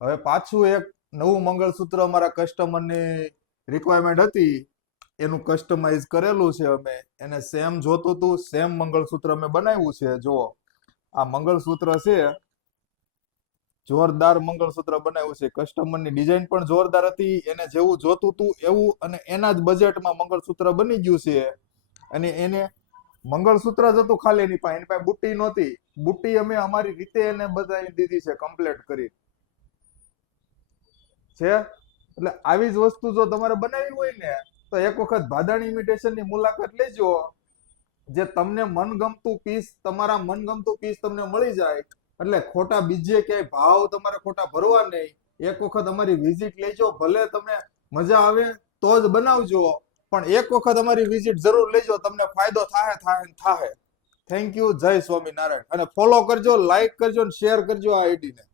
હવે પાછું એક નવું મંગળસૂત્ર અમારા કસ્ટમરની રિક્વાયરમેન્ટ હતી, એનું કસ્ટમાઇઝ કરેલું છે અમે. એને સેમ જોતું હતું, સેમ મંગળસૂત્ર અમે બનાવ્યું છે. જો આ મંગળસૂત્ર છે, જોરદાર મંગળસૂત્ર બનાવ્યું છે. કસ્ટમરની ડિઝાઇન પણ જોરદાર હતી, એને જેવું જોતું હતું એવું, અને એના જ બજેટમાં મંગળસૂત્ર બની ગયું છે. અને એને મંગળસૂત્ર જ હતું ખાલી, એની પાસે બુટ્ટી નહોતી. બુટ્ટી અમે અમારી રીતે એને બધાઈ દીધી છે, કમ્પ્લીટ કરી છે. એટલે આવી જ વસ્તુ જો તમારે બનાવવી હોય ને, તો એક વખત ભાદાણી ઇમિટેશનની મુલાકાત લેજો. જે તમને મનગમતું પીસ, તમારા મનગમતું પીસ તમને મળી જાય. એટલે ખોટા બીજે ક્યાંય ભાવ તમારે ખોટા ભરવા નહીં. એક વખત અમારી વિઝિટ લેજો. ભલે તમને મજા આવે તો જ બનાવજો, પણ એક વખત અમારી વિઝિટ જરૂર લેજો. તમને ફાયદો થાય થાય ને થાય. Thank you. જય સ્વામિનારાયણ. અને ફોલો કરજો, લાઈક કરજો અને શેર કરજો આ આઈડીને.